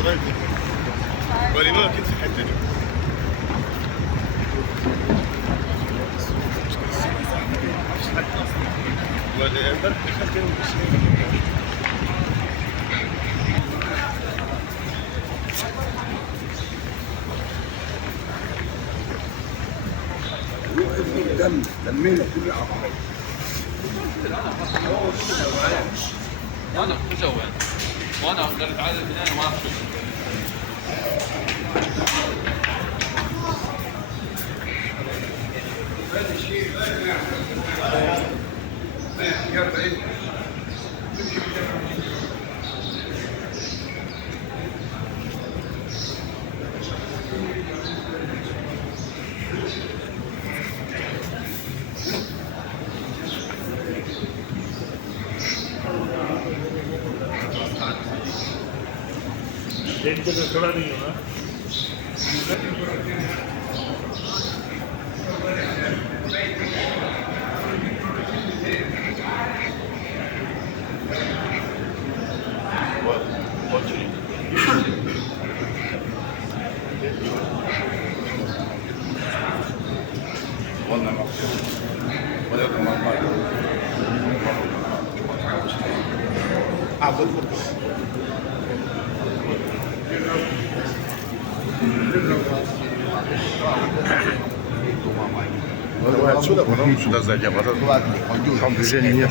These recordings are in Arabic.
قولي ما كنت حتى ولا برك دخلت دم دمين كل عمري وانا مزود وانا قلت عدد اثنين ما اخشى एक जगह खड़ा नहीं होना والله ما ولكن ما قال أعطوا الفرصة sudah belum sudah saja pada движение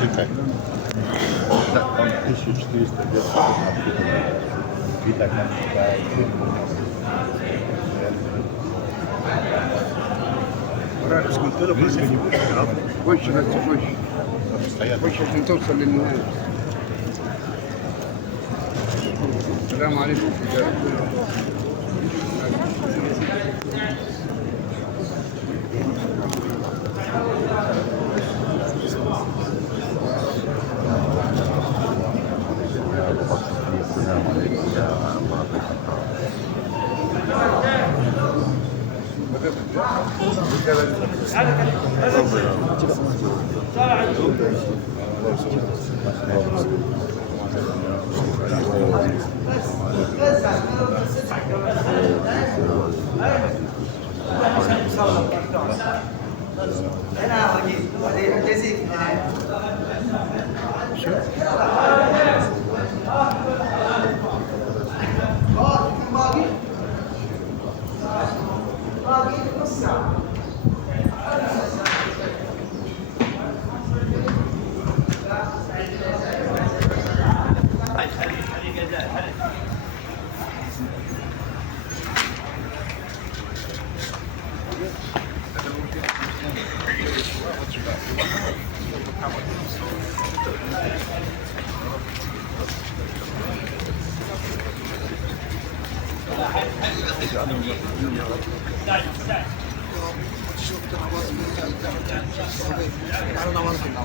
Китай. Да, там 1400 лет. Видать, там اسكندريه بس خش بس خش عشان توصل للنهايه. السلام عليكم.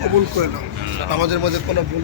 কবুল করে নাও। নামাজের মধ্যে কোনো ভুল